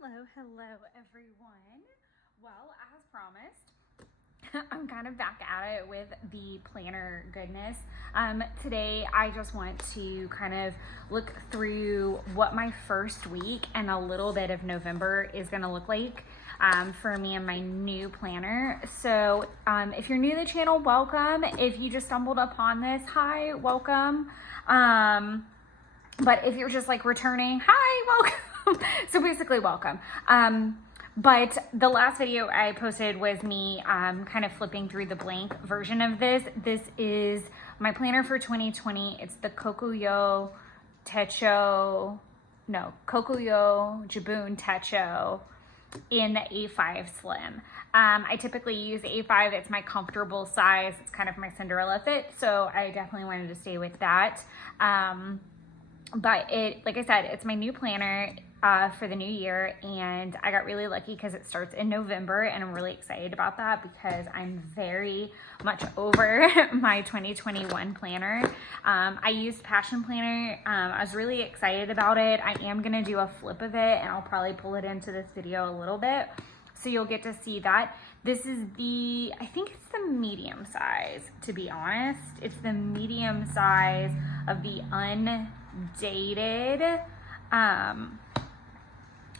Hello everyone. Well, as promised, I'm kind of back at it with the planner goodness. Today I just want to kind of look through what my first week and a little bit of November is going to look like for me and my new planner. So if you're new to the channel, welcome. If you just stumbled upon this, hi, welcome. But if you're just like returning, hi, welcome. So basically welcome. But the last video I posted was me kind of flipping through the blank version of this. This is my planner for 2020. It's the Kokuyo, Techo, Kokuyo, Jibun, Techo in the A5 Slim. I typically use A5. It's my comfortable size. It's kind of my Cinderella fit. So I definitely wanted to stay with that. But like I said, it's my new planner for the new year, and I got really lucky because it starts in November, and I'm really excited about that because I'm very much over my 2021 planner. I used Passion Planner. I was really excited about it. I am going to do a flip of it, and I'll probably pull it into this video a little bit, so you'll get to see that. This is I think it's the medium size, to be honest. It's the medium size of the undated,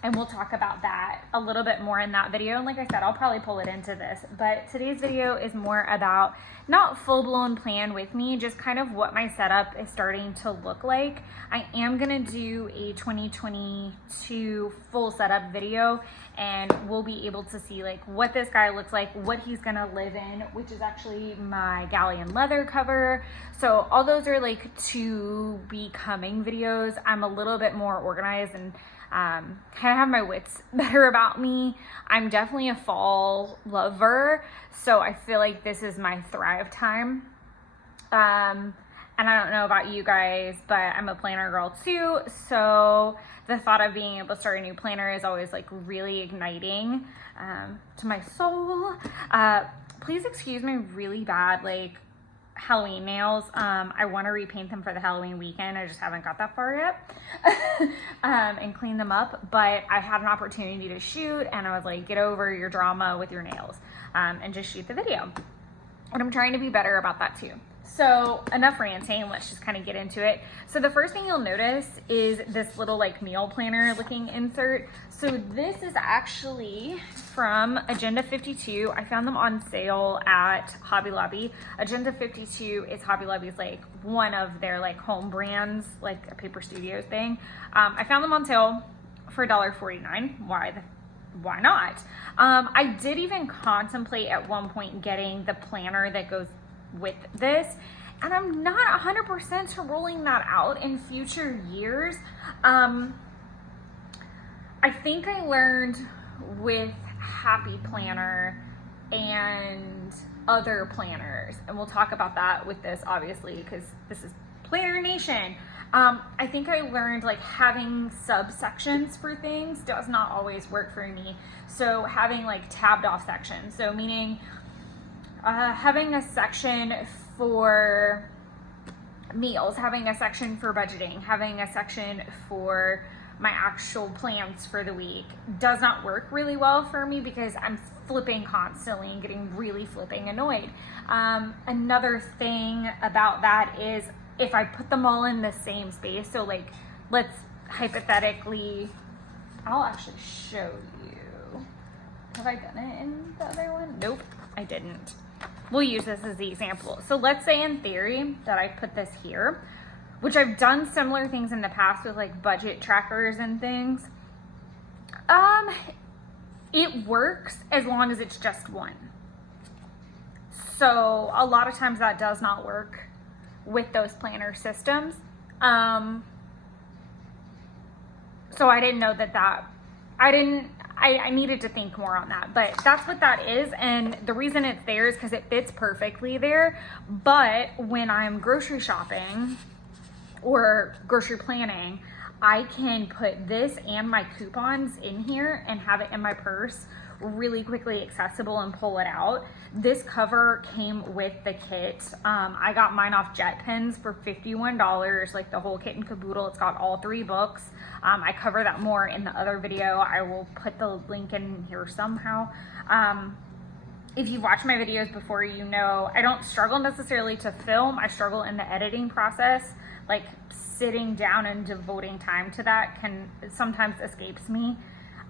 and we'll talk about that a little bit more in that video. And like I said, I'll probably pull it into this, but today's video is more about not full-blown plan with me, just kind of what my setup is starting to look like. I am gonna do a 2022 full setup video, and we'll be able to see like what this guy looks like, what he's gonna live in, which is actually my galleon leather cover. So all those are like to be coming videos. I'm a little bit more organized and kind of have my wits better about me. I'm definitely a fall lover, so I feel like this is my thrive time. And I don't know about you guys, but I'm a planner girl too, so the thought of being able to start a new planner is always like really igniting to my soul. Please excuse my really bad like Halloween nails. I want to repaint them for the Halloween weekend. I just haven't got that far yet and clean them up, but I had an opportunity to shoot, and I was like, get over your drama with your nails and just shoot the video. And I'm trying to be better about that too. So enough ranting, let's just kind of get into it. So the first thing you'll notice is this little like meal planner looking insert. So this is actually from Agenda 52. I found them on sale at Hobby Lobby. Agenda 52 is Hobby Lobby's like one of their like home brands, like a Paper Studios thing. I found them on sale for $1.49. Why not? I did even contemplate at one point getting the planner that goes with this, and I'm not 100% to rolling that out in future years. I think I learned with Happy Planner and other planners, and we'll talk about that with this obviously because this is Planner Nation. I think I learned like having subsections for things does not always work for me. So having like tabbed off sections, so meaning having a section for meals, having a section for budgeting, having a section for my actual plans for the week does not work really well for me because I'm flipping constantly and getting really flipping annoyed. Another thing about that is if I put them all in the same space, so like let's hypothetically, I'll actually show you. Have I done it in the other one? Nope, I didn't. We'll use this as the example. So let's say in theory that I put this here, which I've done similar things in the past with like budget trackers and things. It works as long as it's just one. So a lot of times that does not work with those planner systems. So I didn't know I needed to think more on that, but that's what that is. And the reason it's there is because it fits perfectly there. But when I'm grocery shopping or grocery planning, I can put this and my coupons in here and have it in my purse really quickly accessible and pull it out. This cover came with the kit. I got mine off JetPens for $51, like the whole kit and caboodle. It's got all 3 books. I cover that more in the other video. I will put the link in here somehow. If you've watched my videos before, you know I don't struggle necessarily to film. I struggle in the editing process. Like sitting down and devoting time to that can sometimes escapes me.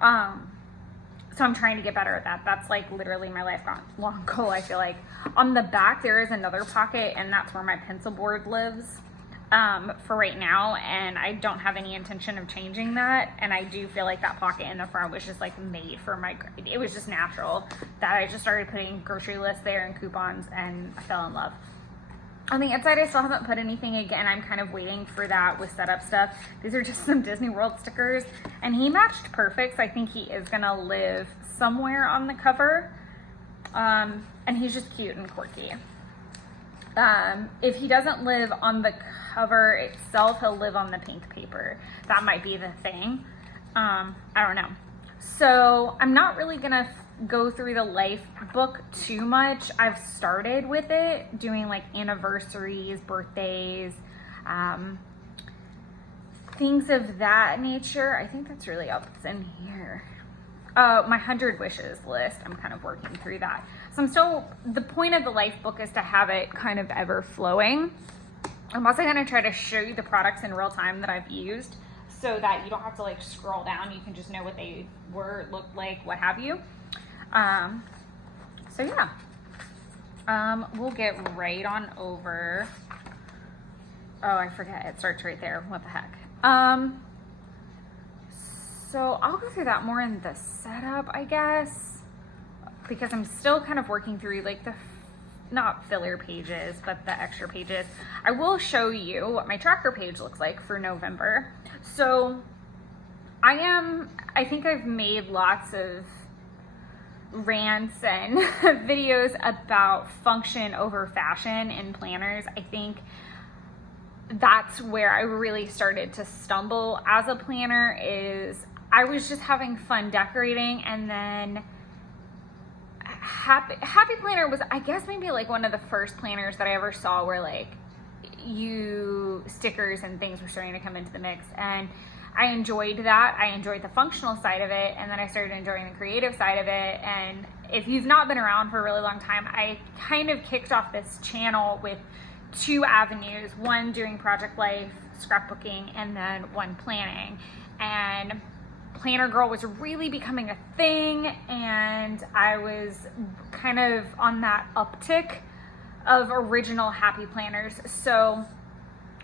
So I'm trying to get better at that. That's like literally my lifelong goal, I feel like. On the back, there is another pocket, and that's where my pencil board lives for right now. And I don't have any intention of changing that. And I do feel like that pocket in the front was just like made for it was just natural that I just started putting grocery lists there and coupons, and I fell in love. On the inside, I still haven't put anything. Again, I'm kind of waiting for that with setup stuff. These are just some Disney World stickers, and he matched perfect, so I think he is gonna live somewhere on the cover. And he's just cute and quirky. If he doesn't live on the cover itself, he'll live on the pink paper. That might be the thing. I don't know. So I'm not really gonna go through the life book too much. I've started with it, doing like anniversaries, birthdays, things of that nature. I think that's really all that's in here. My 100 wishes list, I'm kind of working through that. So I'm still, the point of the life book is to have it kind of ever flowing. I'm also gonna try to show you the products in real time that I've used, so that you don't have to like scroll down. You can just know what they were, looked like, what have you. So yeah, we'll get right on over. Oh, I forget, it starts right there. What the heck? So I'll go through that more in the setup, I guess, because I'm still kind of working through like the, not filler pages, but the extra pages. I will show you what my tracker page looks like for November. So I think I've made lots of rants and videos about function over fashion in planners. I think that's where I really started to stumble as a planner. Is I was just having fun decorating, and then Happy Planner was, I guess, maybe like one of the first planners that I ever saw where like stickers and things were starting to come into the mix, and I enjoyed that. I enjoyed the functional side of it, and then I started enjoying the creative side of it. And if you've not been around for a really long time, I kind of kicked off this channel with 2 avenues, one doing project life, scrapbooking, and then one planning. And Planner Girl was really becoming a thing, and I was kind of on that uptick of original Happy Planners. So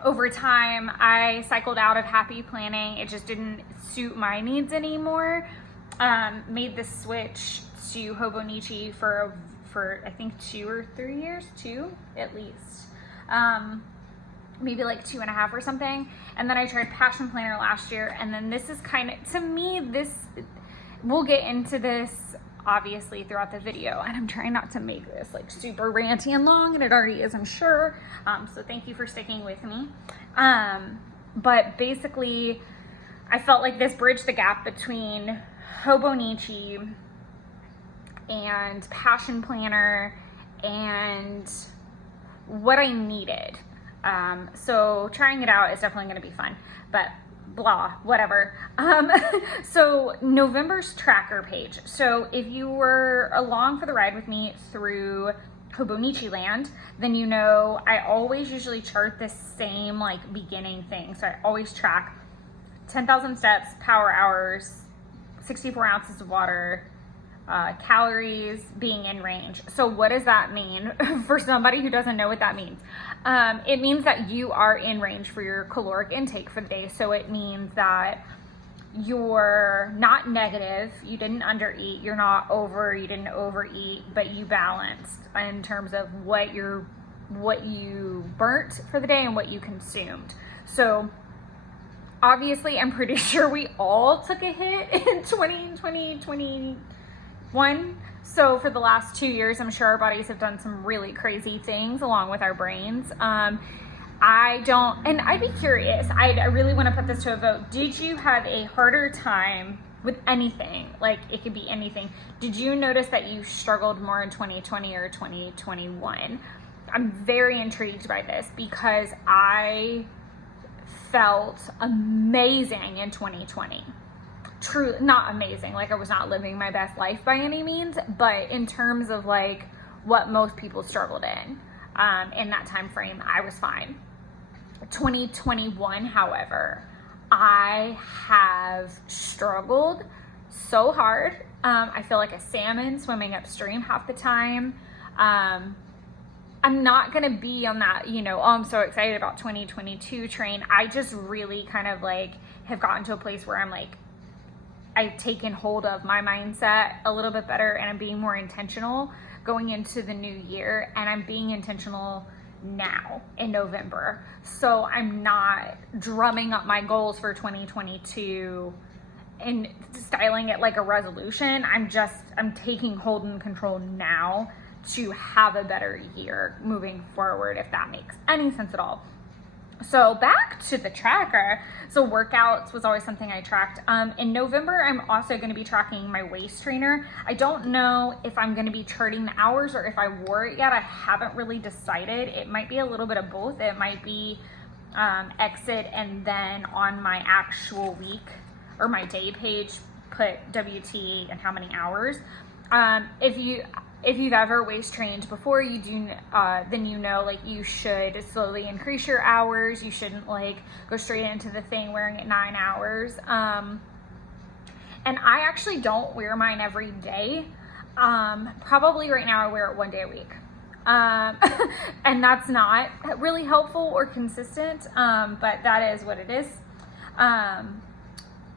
over time, I cycled out of Happy Planning. It just didn't suit my needs anymore. Made the switch to Hobonichi for I think 2 or 3 years, 2 at least. Maybe like 2.5 or something. And then I tried Passion Planner last year. And then this is kind of, to me, this, we'll get into this obviously throughout the video, and I'm trying not to make this like super ranty and long, and it already is, I'm sure. So thank you for sticking with me. But basically, I felt like this bridged the gap between Hobonichi and Passion Planner and what I needed. So trying it out is definitely going to be fun, but blah, whatever. So November's tracker page. So if you were along for the ride with me through Hobonichi Land, then you know I always usually chart the same like beginning thing. So I always track 10,000 steps, power hours, 64 ounces of water, calories, being in range. So what does that mean for somebody who doesn't know what that means? It means that you are in range for your caloric intake for the day. So it means that you're not negative, you didn't undereat, you're not you didn't overeat, but you balanced in terms of what you burnt for the day and what you consumed. So obviously, I'm pretty sure we all took a hit in 2021. So for the last 2 years, I'm sure our bodies have done some really crazy things along with our brains. I'd be curious, I really want to put this to a vote. Did you have a harder time with anything. Like, it could be anything. Did you notice that you struggled more in 2020 or 2021? I'm very intrigued by this because I felt amazing in 2020. True, not amazing, like I was not living my best life by any means, but in terms of like what most people struggled in that time frame, I was fine. 2021, however, I have struggled so hard. I feel like a salmon swimming upstream half the time. I'm not gonna be on that, you know, oh, I'm so excited about 2022 train. I just really kind of like have gotten to a place where I'm like, I've taken hold of my mindset a little bit better, and I'm being more intentional going into the new year, and I'm being intentional now in November. So I'm not drumming up my goals for 2022 and styling it like a resolution. I'm taking hold and control now to have a better year moving forward, if that makes any sense at all. So back to the tracker. So workouts was always something I tracked. In November, I'm also going to be tracking my waist trainer. I don't know if I'm going to be charting the hours or if I wore it yet. I haven't really decided. It might be a little bit of both. It might be exit and then on my actual week or my day page, put WT and how many hours. If you've ever waist trained before, you do, then you know, like, you should slowly increase your hours. You shouldn't like go straight into the thing wearing it 9 hours. And I actually don't wear mine every day. Probably right now I wear it 1 day a week. And that's not really helpful or consistent, but that is what it is.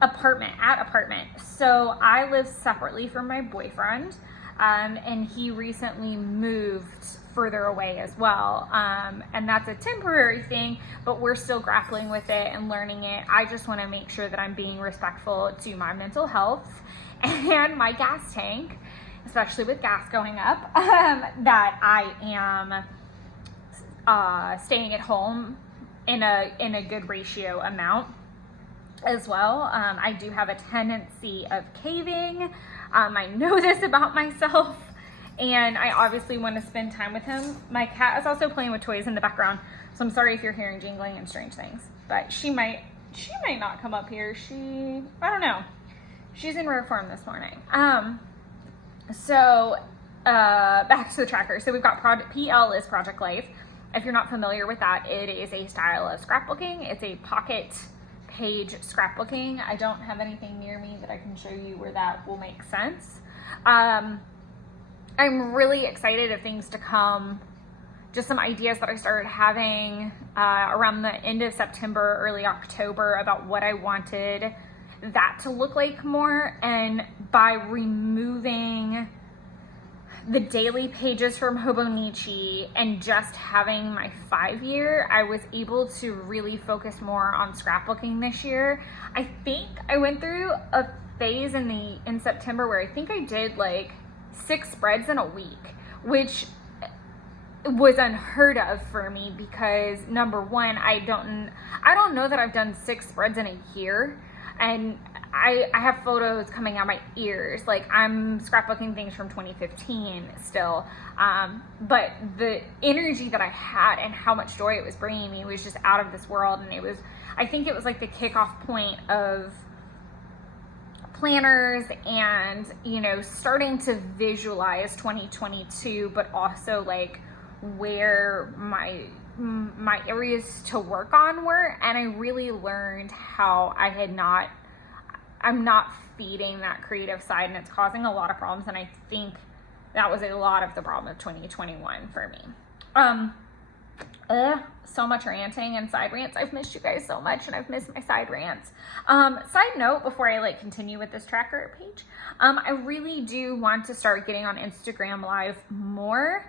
Apartment. So I live separately from my boyfriend. And he recently moved further away as well. And that's a temporary thing, but we're still grappling with it and learning it. I just want to make sure that I'm being respectful to my mental health and my gas tank, especially with gas going up, that I am staying at home in a good ratio amount as well. I do have a tendency of caving. I know this about myself, and I obviously want to spend time with him. My cat is also playing with toys in the background, so I'm sorry if you're hearing jingling and strange things, but she might not come up here. I don't know. She's in rare form this morning. So back to the tracker. So we've got PL is Project Life. If you're not familiar with that, it is a style of scrapbooking. It's a pocket page scrapbooking. I don't have anything near me that I can show you where that will make sense. I'm really excited of things to come. Just some ideas that I started having around the end of September, early October, about what I wanted that to look like more. And by removing the daily pages from Hobonichi and just having my 5-year, I was able to really focus more on scrapbooking this year. I think I went through a phase in September where I think I did like 6 spreads in a week, which was unheard of for me because, number one, I don't know that I've done 6 spreads in a year. And I have photos coming out my ears. Like, I'm scrapbooking things from 2015 still. But the energy that I had and how much joy it was bringing me was just out of this world. And I think it was like the kickoff point of planners and, you know, starting to visualize 2022, but also like where my areas to work on were. And I really learned how I'm not feeding that creative side, and it's causing a lot of problems. And I think that was a lot of the problem of 2021 for me. So much ranting and side rants. I've missed you guys so much, and I've missed my side rants. Side note, before I continue with this tracker page, I really do want to start getting on Instagram Live more.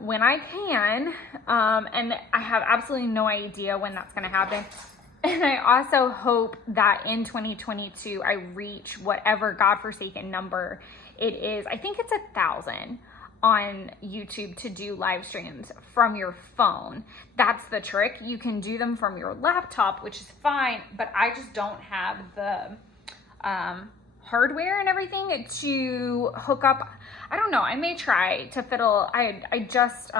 When I can, and I have absolutely no idea when that's going to happen. And I also hope that in 2022, I reach whatever godforsaken number it is. I think it's 1,000 on YouTube to do live streams from your phone. That's the trick. You can do them from your laptop, which is fine, but I just don't have the hardware and everything to hook up. I don't know, I may try to fiddle. I just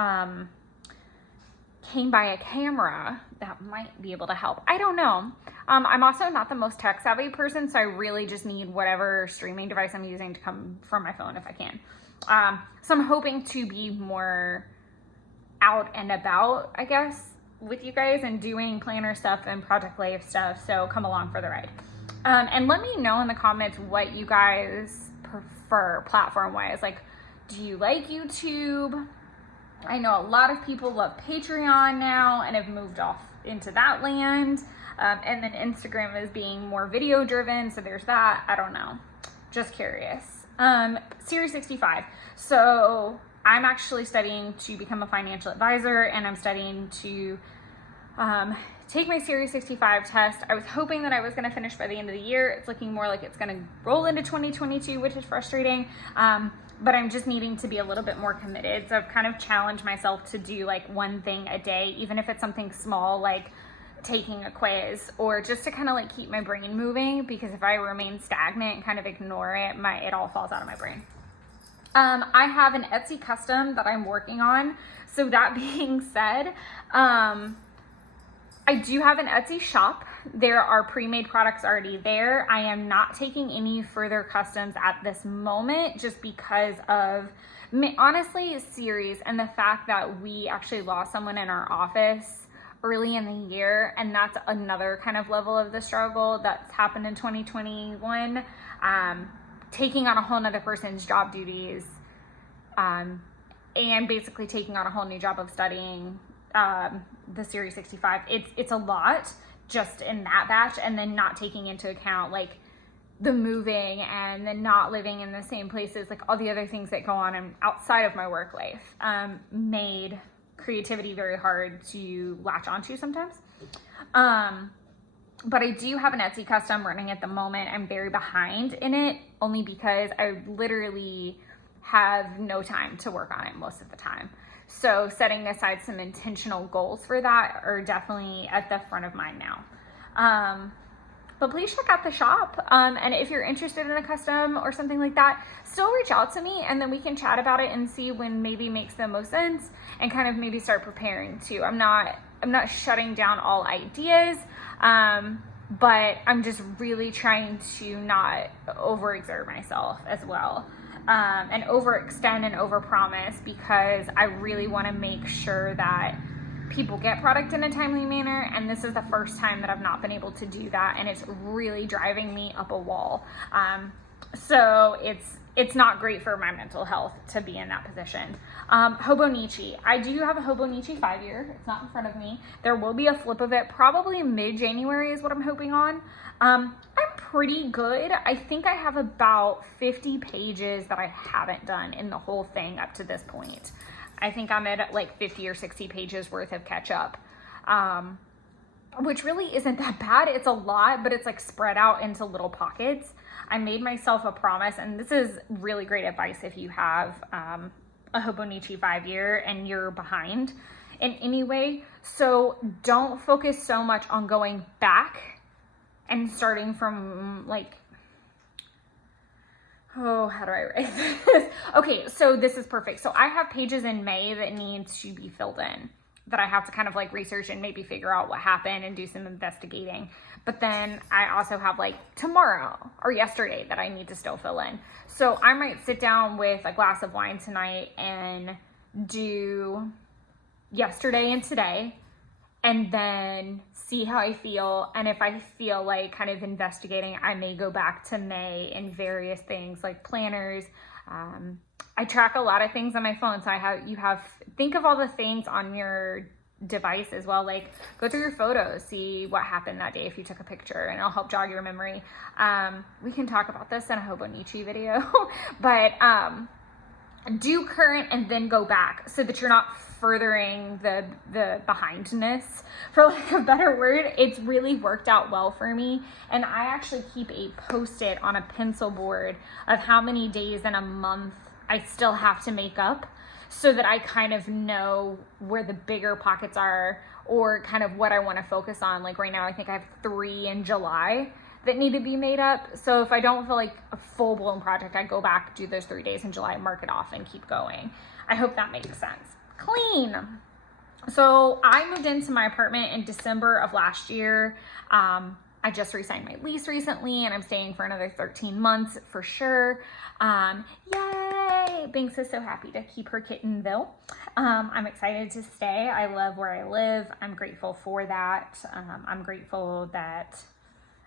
came by a camera that might be able to help. I don't know. I'm also not the most tech savvy person, so I really just need whatever streaming device I'm using to come from my phone if I can. So I'm hoping to be more out and about, I guess, with you guys and doing planner stuff and project life stuff. So come along for the ride. And let me know in the comments what you guys prefer platform wise. Like, do you like YouTube? I know a lot of people love Patreon now and have moved off into that land. And then Instagram is being more video driven. So there's that. I don't know. Just curious. Series 65. So I'm actually studying to become a financial advisor, and I'm studying to take my Series 65 test. I was hoping that I was going to finish by the end of the year. It's looking more like it's going to roll into 2022, which is frustrating. But I'm just needing to be a little bit more committed. So I've kind of challenged myself to do like one thing a day, even if it's something small, like taking a quiz, or just to kind of like keep my brain moving, because if I remain stagnant and kind of ignore it, it all falls out of my brain. I have an Etsy custom that I'm working on. So that being said, I do have an Etsy shop. There are pre-made products already there. I am not taking any further customs at this moment, just because of, honestly, series and the fact that we actually lost someone in our office early in the year. And that's another kind of level of the struggle that's happened in 2021. Taking on a whole nother person's job duties, and basically taking on a whole new job of studying the Series 65. It's a lot just in that batch, and then not taking into account like the moving and then not living in the same places, like all the other things that go on outside of my work life, made creativity very hard to latch onto sometimes. But I do have an Etsy custom running at the moment. I'm very behind in it, only because I literally have no time to work on it most of the time. So setting aside some intentional goals for that are definitely at the front of mind now. But please check out the shop. And if you're interested in a custom or something like that, still reach out to me, and then we can chat about it and see when maybe makes the most sense, and kind of maybe start preparing too. I'm not shutting down all ideas, but I'm just really trying to not overexert myself as well. And overextend and overpromise, because I really want to make sure that people get product in a timely manner, and this is the first time that I've not been able to do that, and it's really driving me up a wall. So it's not great for my mental health to be in that position. Hobonichi. I do have a Hobonichi 5-year. It's not in front of me. There will be a flip of it probably mid-January is what I'm hoping on. I'm pretty good. I think I have about 50 pages that I haven't done in the whole thing up to this point. I think I'm at like 50 or 60 pages worth of catch up, which really isn't that bad. It's a lot, but it's like spread out into little pockets. I made myself a promise, and this is really great advice if you have a Hobonichi 5-year and you're behind in any way. So don't focus so much on going back and starting from like, oh, how do I write this? Okay, so this is perfect. So I have pages in May that need to be filled in, that I have to kind of like research and maybe figure out what happened and do some investigating. But then I also have like tomorrow or yesterday that I need to still fill in. So I might sit down with a glass of wine tonight and do yesterday and today, and then see how I feel. And if I feel like kind of investigating, I may go back to May and various things like planners. I track a lot of things on my phone. So think of all the things on your device as well. Like go through your photos, see what happened that day if you took a picture, and it'll help jog your memory. We can talk about this in a Hobonichi video, but do current and then go back, so that you're not furthering the behindness, for lack of a better word. It's really worked out well for me. And I actually keep a post-it on a pencil board of how many days in a month I still have to make up, so that I kind of know where the bigger pockets are, or kind of what I want to focus on. Like right now, I think I have 3 in July that need to be made up. So if I don't feel like a full-blown project, I go back, do those 3 days in July, mark it off, and keep going. I hope that makes sense. Clean. So I moved into my apartment in December of last year. I just re-signed my lease recently, and I'm staying for another 13 months for sure. Yay! Binks is so happy to keep her kittenville. I'm excited to stay. I love where I live. I'm grateful for that. I'm grateful that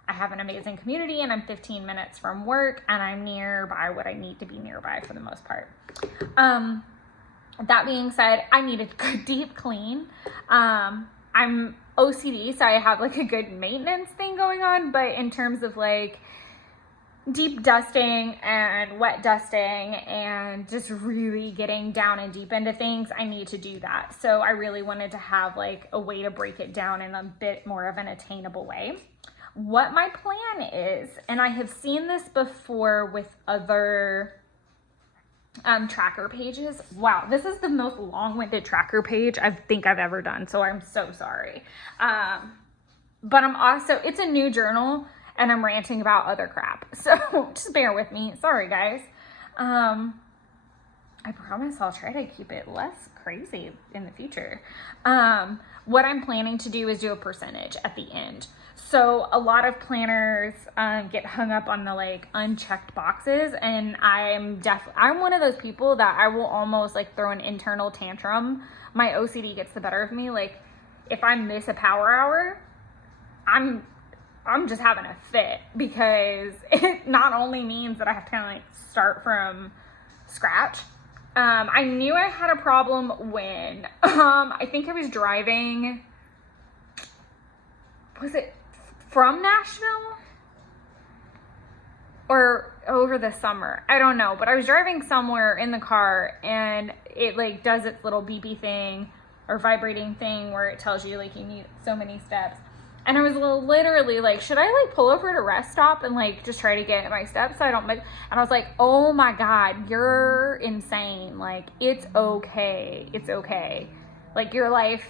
I have an amazing community, and I'm 15 minutes from work, and I'm nearby what I need to be nearby for the most part. That being said, I need a good deep clean. I'm OCD, so I have like a good maintenance thing going on, but in terms of like deep dusting and wet dusting and just really getting down and deep into things, I need to do that. So I really wanted to have like a way to break it down in a bit more of an attainable way. What my plan is, and I have seen this before with other tracker pages. Wow, this is the most long-winded tracker page I think I've ever done, so I'm so sorry. But I'm also, it's a new journal, and I'm ranting about other crap, so just bear with me. Sorry, guys. I promise I'll try to keep it less crazy in the future. What I'm planning to do is do a percentage at the end. So a lot of planners get hung up on the like unchecked boxes, and I'm one of those people that I will almost like throw an internal tantrum. My OCD gets the better of me. Like if I miss a power hour, I'm just having a fit, because it not only means that I have to kind of like start from scratch. I knew I had a problem when I think I was driving, was it from Nashville or over the summer? I don't know, but I was driving somewhere in the car, and it like does its little beepy thing or vibrating thing where it tells you like you need so many steps. And I was literally like, should I like pull over at a rest stop and like just try to get my steps so I don't miss? And I was like, oh my God, you're insane. Like, it's okay. It's okay. Like, your life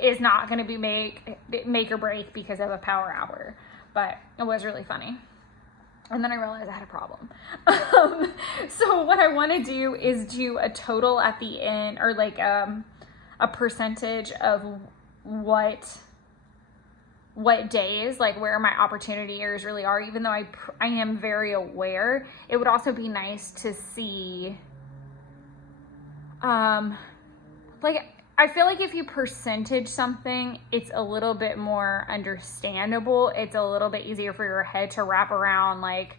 is not going to be make or break because of a power hour. But it was really funny. And then I realized I had a problem. So what I want to do is do a total at the end, or like a percentage of what days, like where my opportunity areas really are, even though I am very aware. It would also be nice to see, like, I feel like if you percentage something, it's a little bit more understandable. It's a little bit easier for your head to wrap around, like,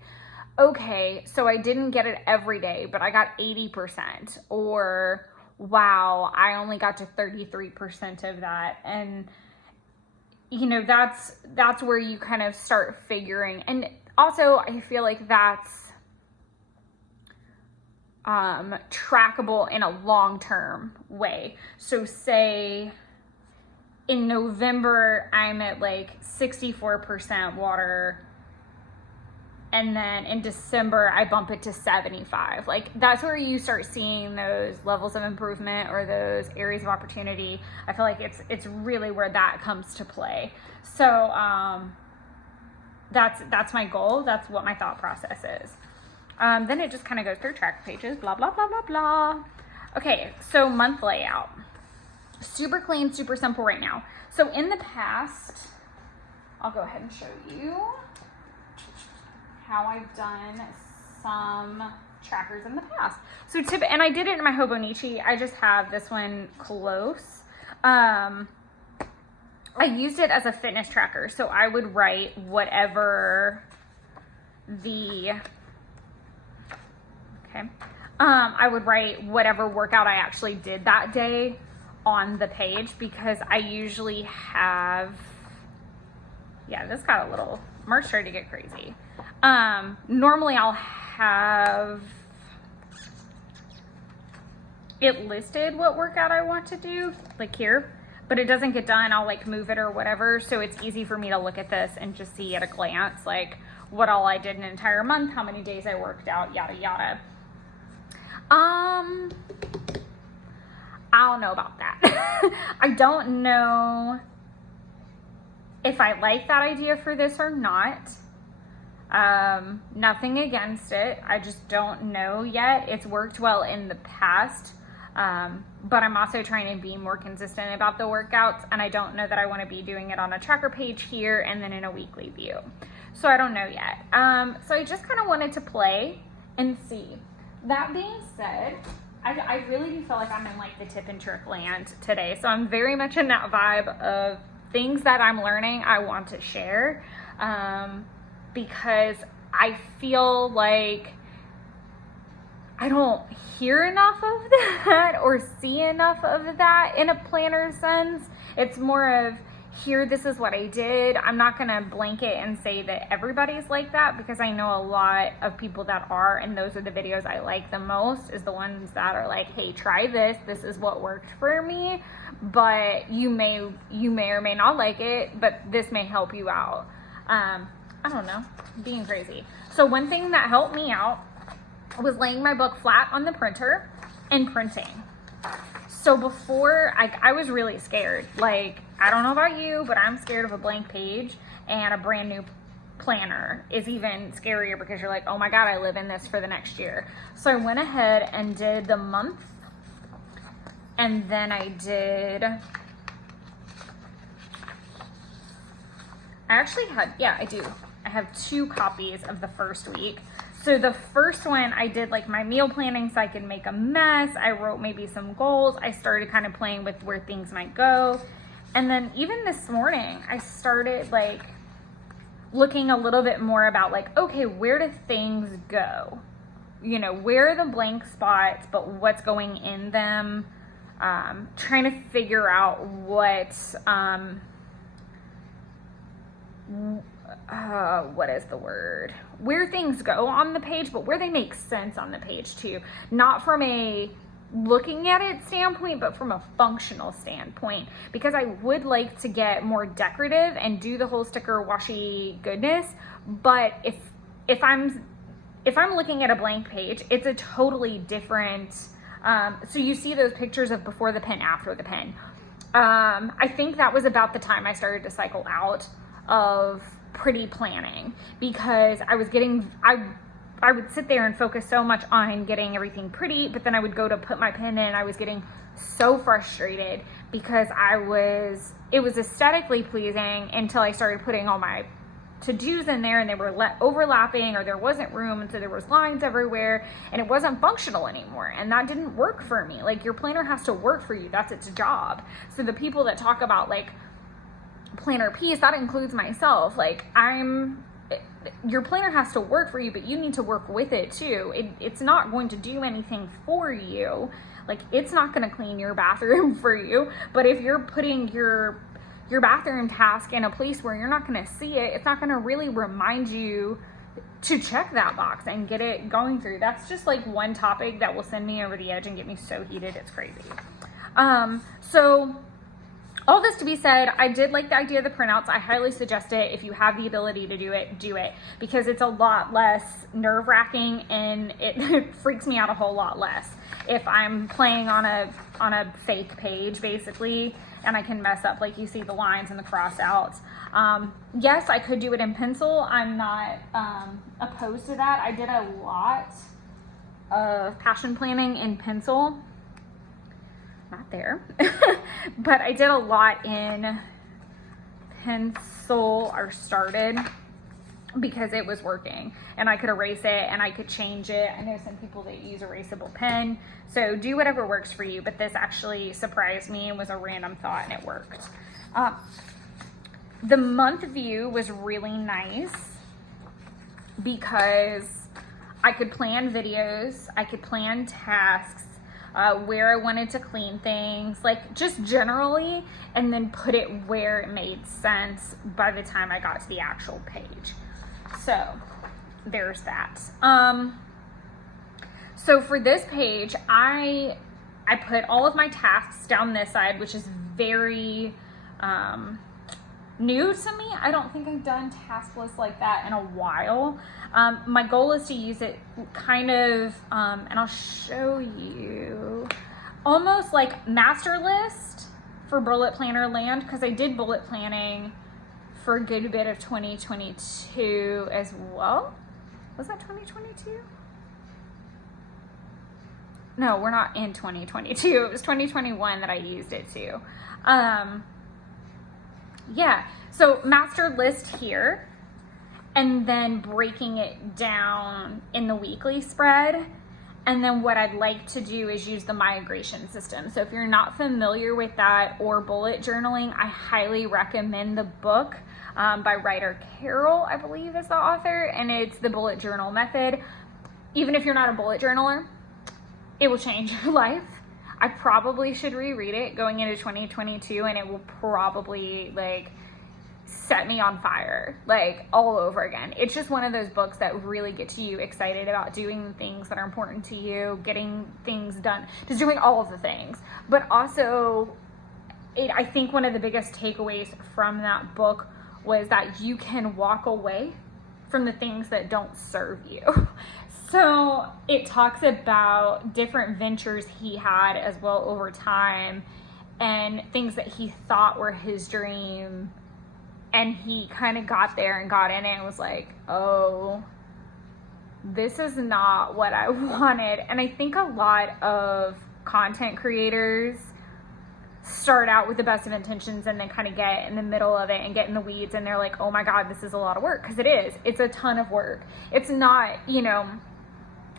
okay, so I didn't get it every day, but I got 80%, or wow, I only got to 33% of that. And you know, that's where you kind of start figuring. And also I feel like that's trackable in a long-term way. So say in November I'm at like 64% water, and then in December I bump it to 75. Like, that's where you start seeing those levels of improvement or those areas of opportunity. I feel like it's really where that comes to play. So that's my goal. That's what my thought process is. Then it just kind of goes through track pages, blah, blah, blah, blah, blah. Okay, so month layout. Super clean, super simple right now. So in the past, I'll go ahead and show you how I've done some trackers in the past. So and I did it in my Hobonichi. I just have this one close. I used it as a fitness tracker. So I would write whatever I would write whatever workout I actually did that day on the page, because I usually have, yeah, this got a little, March started to get crazy. Normally I'll have it listed what workout I want to do, like here, but it doesn't get done. I'll like move it or whatever. So it's easy for me to look at this and just see at a glance, like what all I did in an entire month, how many days I worked out, yada, yada. I don't know about that. I don't know if I like that idea for this or not. Nothing against it. I just don't know yet. It's worked well in the past. But I'm also trying to be more consistent about the workouts, and I don't know that I want to be doing it on a tracker page here and then in a weekly view. So I don't know yet. So I just kind of wanted to play and see. That being said, I really do feel like I'm in like the tip and trick land today. So I'm very much in that vibe of things that I'm learning I want to share, because I feel like I don't hear enough of that or see enough of that in a planner sense. It's more of, here, this is what I did. I'm not going to blanket and say that everybody's like that, because I know a lot of people that are, and those are the videos I like the most, is the ones that are like, hey, try this. This is what worked for me, but you may or may not like it, but this may help you out. I don't know, being crazy. So one thing that helped me out was laying my book flat on the printer and printing. So before, I was really scared. Like, I don't know about you, but I'm scared of a blank page, and a brand new planner is even scarier, because you're like, oh my God, I live in this for the next year. So I went ahead and did the month, and then I actually had, yeah, I do. I have 2 copies of the first week. So the first one, I did like my meal planning so I could make a mess. I wrote maybe some goals. I started kind of playing with where things might go. And then even this morning, I started like looking a little bit more about like, okay, where do things go? You know, where are the blank spots, but what's going in them? Trying to figure out what is the word? Where things go on the page, but where they make sense on the page too. Not from a looking at it standpoint, but from a functional standpoint, because I would like to get more decorative and do the whole sticker washi goodness. But if I'm looking at a blank page, it's a totally different, so you see those pictures of before the pen, after the pen. I think that was about the time I started to cycle out of pretty planning, because I was getting, I would sit there and focus so much on getting everything pretty, but then I would go to put my pen in. I was getting so frustrated because it was aesthetically pleasing until I started putting all my to-dos in there, and they were overlapping, or there wasn't room, and so there was lines everywhere, and it wasn't functional anymore, and that didn't work for me. Like, your planner has to work for you. That's its job. So the people that talk about like planner piece, that includes myself. Like, your planner has to work for you, but you need to work with it too. It's not going to do anything for you. Like, it's not going to clean your bathroom for you, but if you're putting your bathroom task in a place where you're not going to see it, it's not going to really remind you to check that box and get it going through. That's just like one topic that will send me over the edge and get me so heated, it's crazy. So all this to be said, I did like the idea of the printouts. I highly suggest it. If you have the ability to do it, because it's a lot less nerve-wracking, and it freaks me out a whole lot less if I'm playing on a fake page, basically, and I can mess up, like you see the lines and the cross outs. Yes, I could do it in pencil. I'm not opposed to that. I did a lot of passion planning in pencil. Not there, but I did a lot in pencil, or started, because it was working, and I could erase it and I could change it. I know some people that use erasable pen, so do whatever works for you, but this actually surprised me and was a random thought, and it worked. The month view was really nice because I could plan videos, I could plan tasks, where I wanted to clean things, like just generally, and then put it where it made sense by the time I got to the actual page. So there's that. So for this page, I put all of my tasks down this side, which is very new to me. I don't think I've done task lists like that in a while. My goal is to use it kind of, and I'll show you, almost like master list for bullet planner land, because I did bullet planning for a good bit of 2022 as well. Was that 2022? No, we're not in 2022. It was 2021 that I used it to. Yeah, so master list here, and then breaking it down in the weekly spread. And then what I'd like to do is use the migration system. So if you're not familiar with that or bullet journaling, I highly recommend the book by writer Carol, I believe is the author, and it's the bullet journal method. Even if you're not a bullet journaler, it will change your life. I probably should reread it going into 2022, and it will probably like set me on fire, like all over again. It's just one of those books that really gets you excited about doing things that are important to you, getting things done, just doing all of the things. But also, I think one of the biggest takeaways from that book was that you can walk away from the things that don't serve you. So it talks about different ventures he had as well over time, and things that he thought were his dream, and he kind of got there and got in it and was like, oh, this is not what I wanted. And I think a lot of content creators start out with the best of intentions and then kind of get in the middle of it and get in the weeds, and they're like, oh my God, this is a lot of work. Because it is. It's a ton of work. It's not, you know,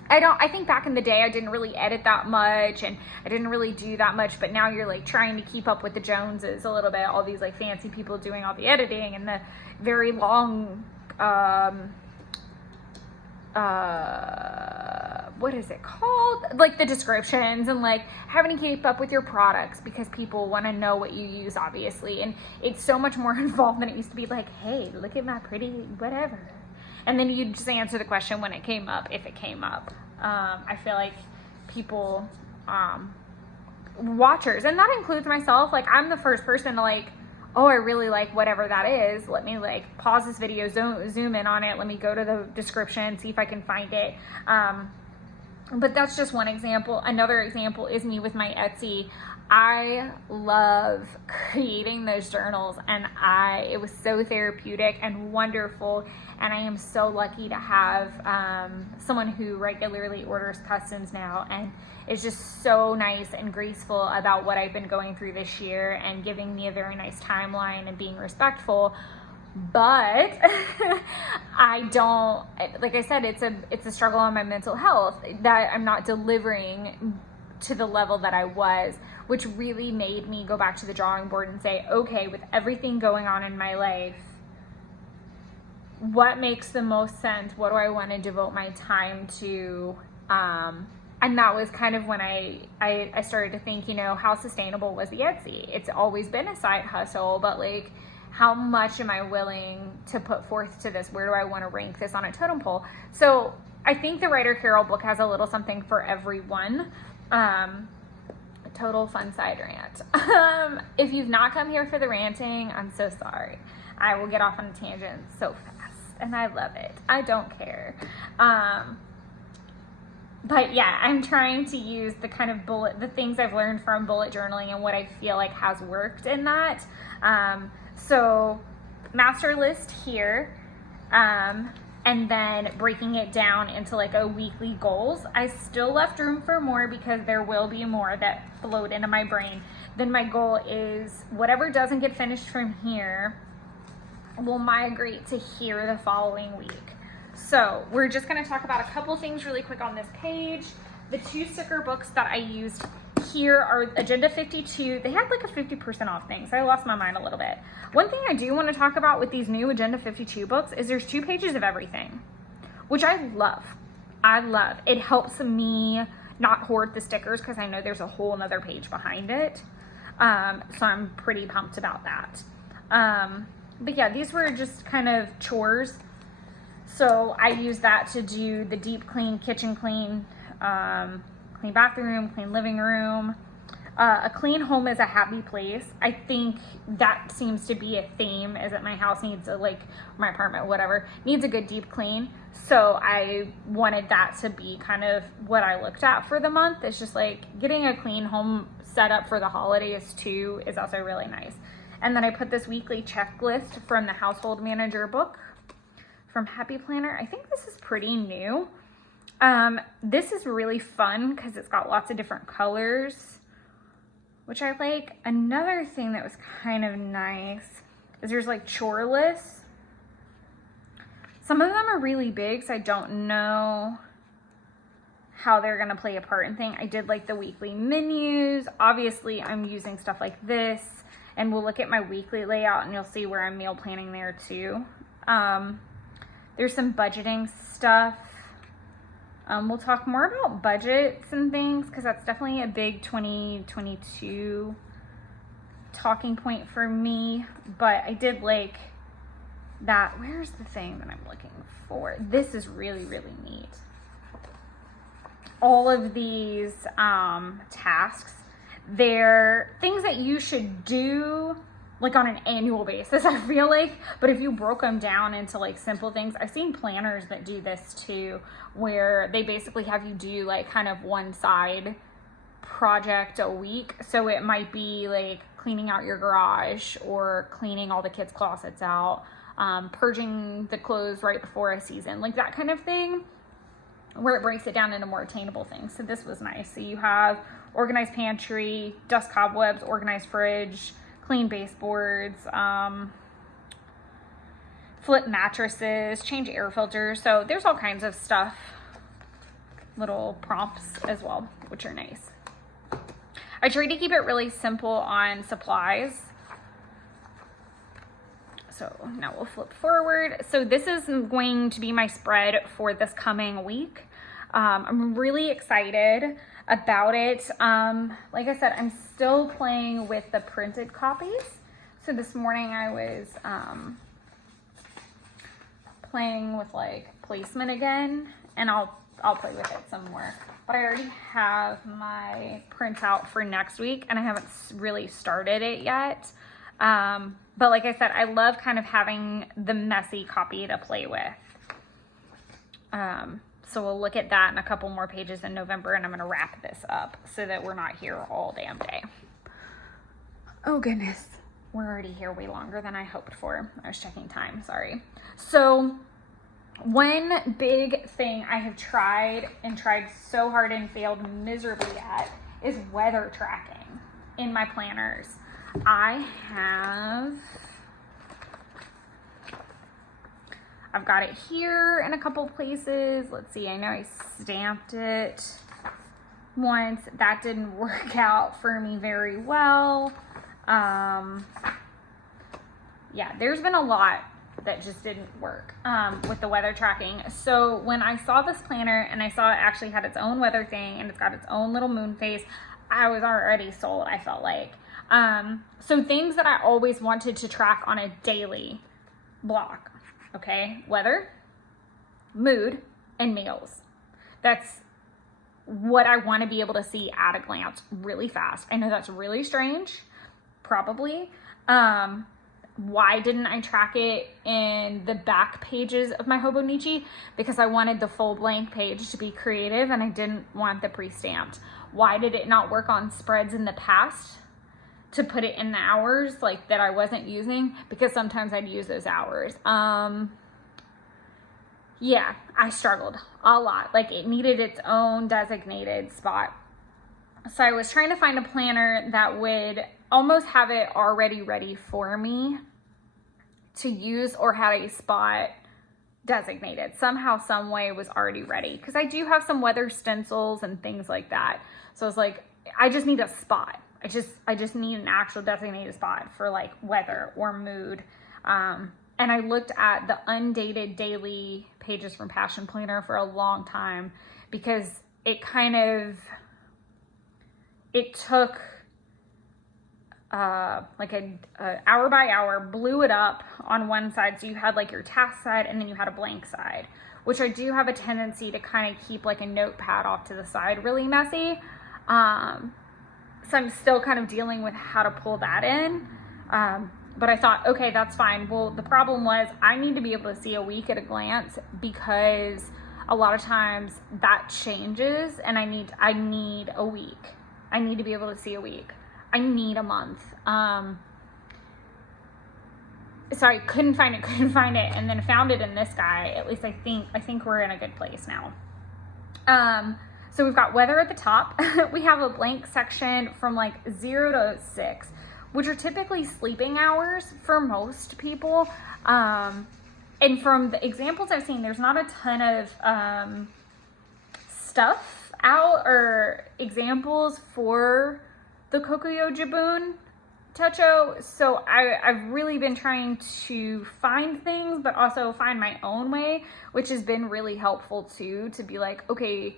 I think back in the day I didn't really edit that much, and I didn't really do that much, but now you're like trying to keep up with the Joneses a little bit, all these like fancy people doing all the editing and the very long, what is it called? Like the descriptions, and like having to keep up with your products because people want to know what you use, obviously. And it's so much more involved than it used to be like, hey, look at my pretty whatever. And then you just answer the question when it came up, if it came up. I feel like people, watchers, and that includes myself, like I'm the first person to like, oh, I really like whatever that is. Let me like pause this video, zoom in on it. Let me go to the description, see if I can find it. But that's just one example. Another example is me with my Etsy. I love creating those journals, and it was so therapeutic and wonderful, and I am so lucky to have someone who regularly orders customs now, and is just so nice and graceful about what I've been going through this year and giving me a very nice timeline and being respectful. But I don't, like I said, it's a struggle on my mental health that I'm not delivering to the level that I was, which really made me go back to the drawing board and say, okay, with everything going on in my life, what makes the most sense? What do I want to devote my time to? And that was kind of when I started to think, you know, how sustainable was the Etsy? It's always been a side hustle, but like, how much am I willing to put forth to this? Where do I want to rank this on a totem pole? So I think the Writer Carol book has a little something for everyone. Total fun side rant. If you've not come here for the ranting, I'm so sorry. I will get off on a tangent so fast, and I love it. I don't care. But yeah, I'm trying to use the kind of the things I've learned from bullet journaling and what I feel like has worked in that. So master list here, and then breaking it down into like a weekly goals. I still left room for more because there will be more that float into my brain. Then my goal is whatever doesn't get finished from here will migrate to here the following week. So we're just going to talk about a couple things really quick on this page. The 2 sticker books that I used here are Agenda 52. They had like a 50% off thing, so I lost my mind a little bit. One thing I do want to talk about with these new Agenda 52 books is there's 2 pages of everything, which I love. I love. It helps me not hoard the stickers because I know there's a whole nother page behind it. So I'm pretty pumped about that. But yeah, these were just kind of chores. So I use that to do the deep clean, kitchen clean, clean bathroom, clean living room. A clean home is a happy place. I think that seems to be a theme, is that my house needs my apartment, whatever, needs a good deep clean. So I wanted that to be kind of what I looked at for the month. It's just like getting a clean home set up for the holidays too is also really nice. And then I put this weekly checklist from the Household Manager book from Happy Planner. I think this is pretty new. This is really fun because it's got lots of different colors, which I like. Another thing that was kind of nice is there's like chore lists. Some of them are really big, so I don't know how they're gonna play a part in thing. I did like the weekly menus. Obviously, I'm using stuff like this, and we'll look at my weekly layout and you'll see where I'm meal planning there too. There's some budgeting stuff. We'll talk more about budgets and things because that's definitely a big 2022 talking point for me. But I did like that. Where's the thing that I'm looking for? This is really, really neat. All of these tasks, they're things that you should do like on an annual basis, I feel like. But if you broke them down into like simple things, I've seen planners that do this too, where they basically have you do like kind of one side project a week. So it might be like cleaning out your garage or cleaning all the kids' closets out, purging the clothes right before a season, like that kind of thing, where it breaks it down into more attainable things. So this was nice. So you have organized pantry, dust cobwebs, organized fridge, clean baseboards, flip mattresses, change air filters. So there's all kinds of stuff, little prompts as well, which are nice. I try to keep it really simple on supplies. So now we'll flip forward. So this is going to be my spread for this coming week. I'm really excited about it. Like I said, I'm still playing with the printed copies. So this morning I was playing with like placement again, and I'll play with it some more. But I already have my printout for next week and I haven't really started it yet. But like I said, I love kind of having the messy copy to play with. So we'll look at that in a couple more pages in November, and I'm going to wrap this up so that we're not here all damn day. Oh goodness, we're already here way longer than I hoped for. I was checking time, sorry. So one big thing I have tried so hard and failed miserably at is weather tracking in my planners. I've got it here in a couple places. Let's see, I know I stamped it once. That didn't work out for me very well. Yeah, there's been a lot that just didn't work with the weather tracking. So when I saw this planner and I saw it actually had its own weather thing and it's got its own little moon phase, I was already sold, I felt like. So things that I always wanted to track on a daily block. Okay, weather, mood, and meals. That's what I want to be able to see at a glance really fast. I know that's really strange, probably. Why didn't I track it in the back pages of my Hobonichi? Because I wanted the full blank page to be creative and I didn't want the pre-stamped. Why did it not work on spreads in the past to put it in the hours like that I wasn't using? Because sometimes I'd use those hours. Yeah, I struggled a lot. Like it needed its own designated spot. So I was trying to find a planner that would almost have it already ready for me to use or had a spot designated. Somehow, some way it was already ready. Because I do have some weather stencils and things like that. So I was like, I just need a spot. I just need an actual designated spot for like weather or mood. And I looked at the undated daily pages from Passion Planner for a long time because it took like a hour by hour, blew it up on one side. So you had like your task side and then you had a blank side, which I do have a tendency to kind of keep like a notepad off to the side really messy. So I'm still kind of dealing with how to pull that in. But I thought, okay, that's fine. Well, the problem was I need to be able to see a week at a glance because a lot of times that changes and I need a week. I need to be able to see a week. I need a month. sorry, couldn't find it, and then found it in this guy. At least I think we're in a good place now. So we've got weather at the top. We have a blank section from like 0 to 6, which are typically sleeping hours for most people. And from the examples I've seen, there's not a ton of stuff out or examples for the Kokuyo Jibun Techo. So I've really been trying to find things, but also find my own way, which has been really helpful too, to be like, okay,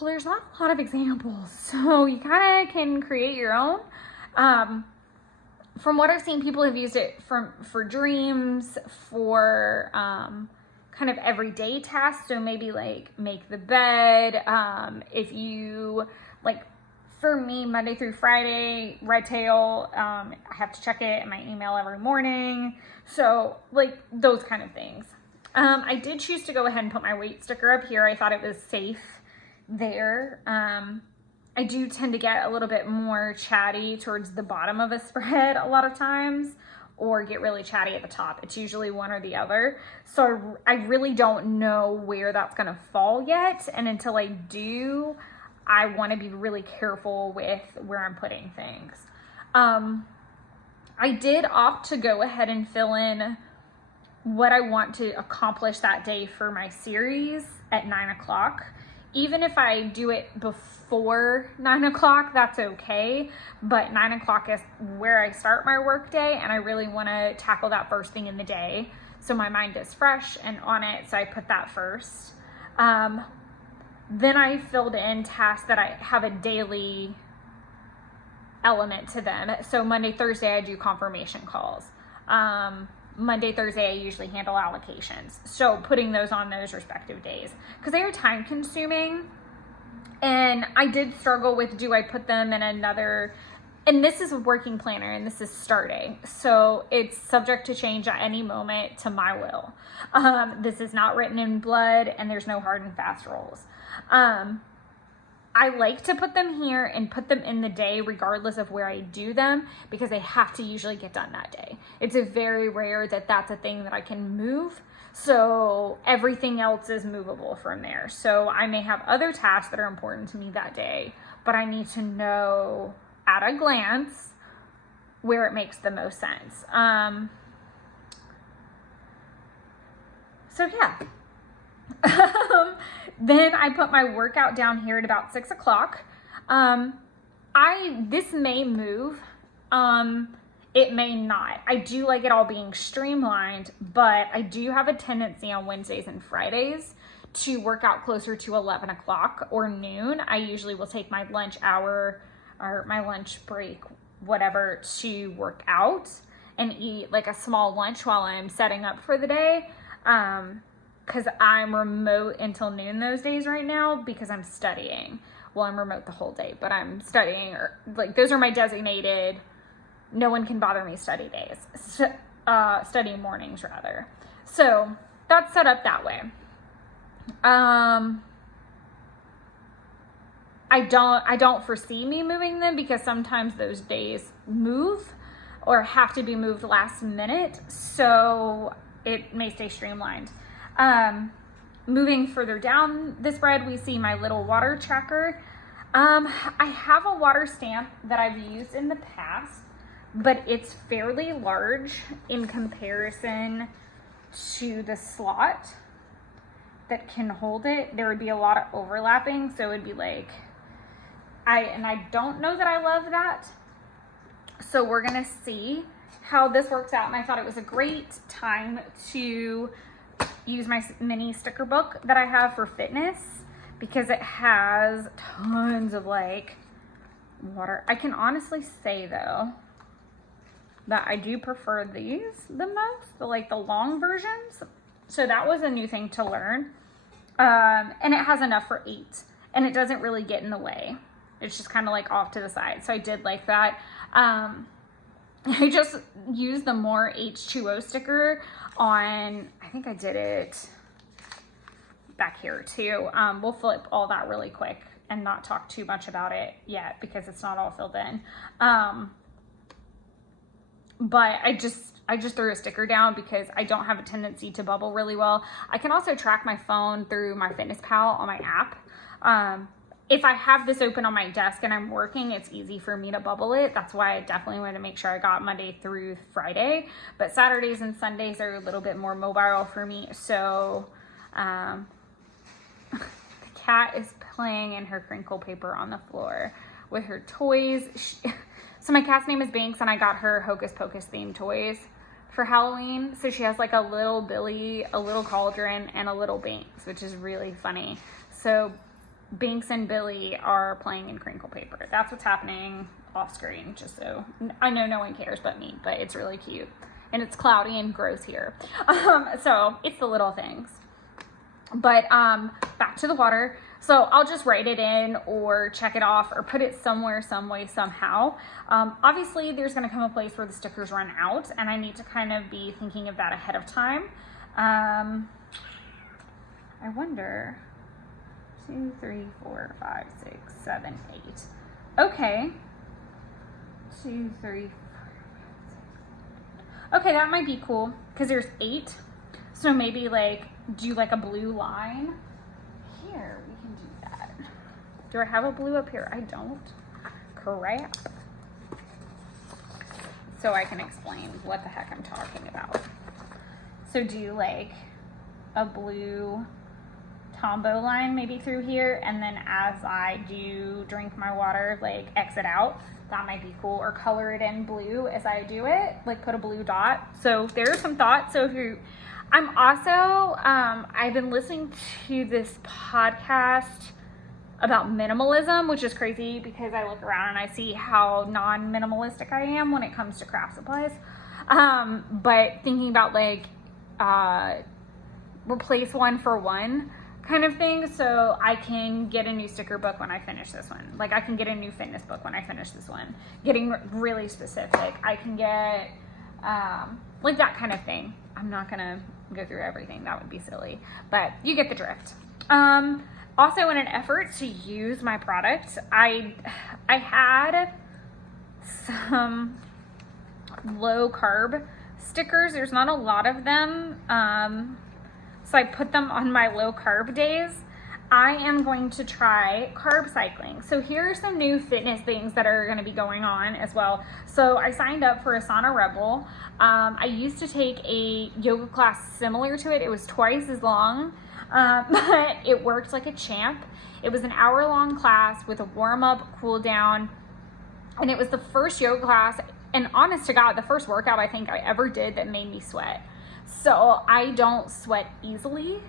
well, there's not a lot of examples, so you kind of can create your own. From what I've seen, people have used it for dreams, for kind of everyday tasks. So maybe like make the bed. If you like, for me, Monday through Friday, red tail, I have to check it in my email every morning. So like those kind of things. I did choose to go ahead and put my weight sticker up here. I thought it was safe there. I do tend to get a little bit more chatty towards the bottom of a spread a lot of times, or get really chatty at the top. It's usually one or the other. So I really don't know where that's gonna fall yet. And until I do, I wanna be really careful with where I'm putting things. I did opt to go ahead and fill in what I want to accomplish that day for my series at 9 o'clock. Even if I do it before 9 o'clock, that's okay. But 9 o'clock is where I start my work day, and I really want to tackle that first thing in the day, so my mind is fresh and on it. So I put that first. Then I filled in tasks that I have a daily element to them. So Monday, Thursday, I do confirmation calls. Monday, Thursday, I usually handle allocations. So putting those on those respective days, because they are time consuming. And I did struggle with, do I put them in another, and this is a working planner and this is starting. So it's subject to change at any moment to my will. This is not written in blood, and there's no hard and fast rules. I like to put them here and put them in the day regardless of where I do them, because they have to usually get done that day. It's a very rare that that's a thing that I can move. So everything else is movable from there. So I may have other tasks that are important to me that day, but I need to know at a glance where it makes the most sense. So yeah. Then I put my workout down here at about 6 o'clock. This may move. It may not. I do like it all being streamlined, but I do have a tendency on Wednesdays and Fridays to work out closer to 11 o'clock or noon. I usually will take my lunch hour or my lunch break, whatever, to work out and eat like a small lunch while I'm setting up for the day. Because I'm remote until noon those days right now because I'm studying. Well, I'm remote the whole day, but I'm studying, or like those are my designated, no one can bother me study days, study mornings rather. So that's set up that way. I don't foresee me moving them because sometimes those days move or have to be moved last minute. So it may stay streamlined. Moving further down the spread, we see my little water tracker. I have a water stamp that I've used in the past, but it's fairly large in comparison to the slot that can hold it. There would be a lot of overlapping, so it would be like, I don't know that I love that. So we're gonna see how this works out, and I thought it was a great time to use my mini sticker book that I have for fitness, because it has tons of like water. I can honestly say though that I do prefer these the most, the long versions. So that was a new thing to learn. And it has enough for 8, and it doesn't really get in the way. It's just kind of like off to the side. So I did like that. I just used the more H2O sticker on, I think I did it back here too. We'll flip all that really quick and not talk too much about it yet because it's not all filled in. but I just threw a sticker down because I don't have a tendency to bubble really well. I can also track my phone through my MyFitnessPal on my app. If I have this open on my desk and I'm working, it's easy for me to bubble it. That's why I definitely wanted to make sure I got Monday through Friday. But Saturdays and Sundays are a little bit more mobile for me. So the cat is playing in her crinkle paper on the floor with her toys. So my cat's name is Banks, and I got her Hocus Pocus themed toys for Halloween. So she has like a little Billy, a little Cauldron, and a little Banks, which is really funny. So Banks and Billy are playing in crinkle paper. That's what's happening off screen, just so I know no one cares but me, but it's really cute. And it's cloudy and gross here. So it's the little things. But back to the water. So I'll just write it in or check it off or put it somewhere, some way, somehow. Obviously, there's going to come a place where the stickers run out, and I need to kind of be thinking of that ahead of time. I wonder, 2, 3, 4, 5, 6, 7, 8. Okay. 2, 3, 4, 5, 6. Okay, that might be cool because there's 8. So maybe like do like a blue line. Here, we can do that. Do I have a blue up here? I don't. Crap. So I can explain what the heck I'm talking about. So do like a blue combo line maybe through here, and then as I do drink my water, like exit out. That might be cool. Or color it in blue as I do it, like put a blue dot. So there's some thoughts. So if you, I'm also, I've been listening to this podcast about minimalism, which is crazy because I look around and I see how non-minimalistic I am when it comes to craft supplies. But thinking about like, replace one for one kind of thing. So I can get a new sticker book when I finish this one. Like I can get a new fitness book when I finish this one. Getting really specific. I can get, like that kind of thing. I'm not gonna go through everything. That would be silly, but you get the drift. Also, in an effort to use my product, I had some low carb stickers. There's not a lot of them. So I put them on my low carb days. I am going to try carb cycling. So here are some new fitness things that are going to be going on as well. So I signed up for Asana Rebel. I used to take a yoga class similar to it. It was twice as long, but it worked like a champ. It was an hour-long class with a warm-up, cool-down, and it was the first yoga class, and honest to God, the first workout I think I ever did that made me sweat. So I don't sweat easily.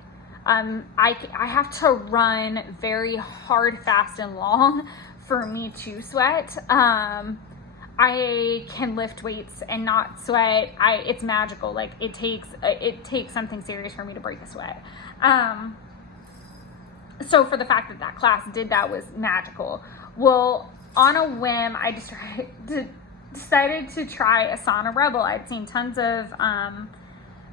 I have to run very hard, fast, and long for me to sweat. I can lift weights and not sweat. It's magical. Like it takes something serious for me to break a sweat. So for the fact that that class did that was magical. Well, on a whim, I decided to try Asana Rebel. I'd seen tons of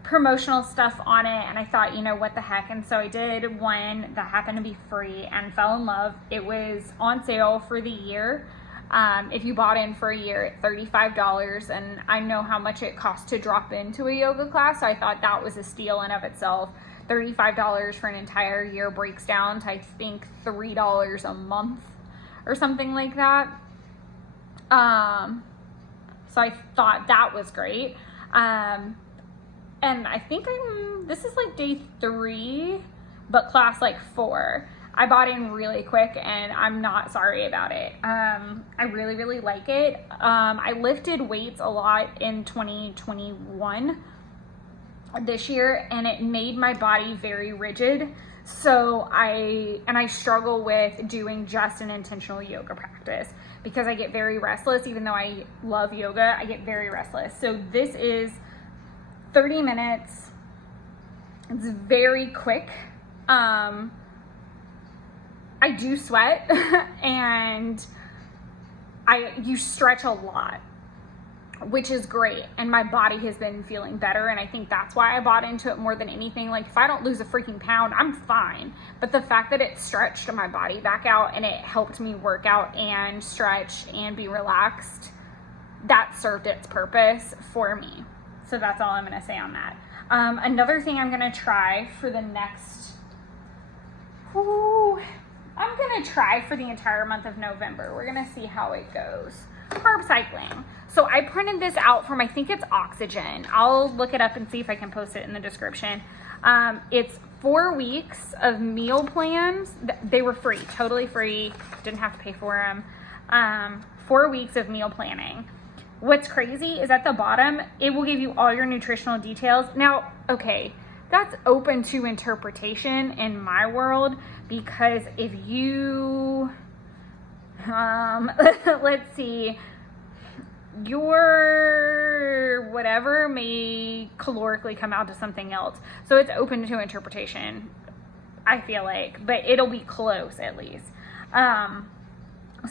promotional stuff on it, and I thought, you know, what the heck. And so I did one that happened to be free and fell in love. It was on sale for the year. If you bought in for a year at $35, and I know how much it costs to drop into a yoga class, so I thought that was a steal in of itself. $35 for an entire year breaks down to, I think, $3 a month or something like that. So I thought that was great. And I think this is like day 3, but class like 4. I bought in really quick and I'm not sorry about it. I really, really like it. I lifted weights a lot in 2021 this year, and it made my body very rigid. So I struggle with doing just an intentional yoga practice because I get very restless. Even though I love yoga, I get very restless. So this is 30 minutes. It's very quick. I do sweat and you stretch a lot, which is great. And my body has been feeling better. And I think that's why I bought into it more than anything. Like if I don't lose a freaking pound, I'm fine. But the fact that it stretched my body back out and it helped me work out and stretch and be relaxed, that served its purpose for me. So that's all I'm going to say on that. Another thing I'm going to try for the next, I'm going to try for the entire month of November. We're going to see how it goes. Carb cycling. So I printed this out from, I think it's Oxygen. I'll look it up and see if I can post it in the description. It's 4 weeks of meal plans. They were free, totally free. Didn't have to pay for them. 4 weeks of meal planning. What's crazy is at the bottom, it will give you all your nutritional details. Now, okay, that's open to interpretation in my world, because if you, let's see, your whatever may calorically come out to something else. So it's open to interpretation, I feel like, but it'll be close at least.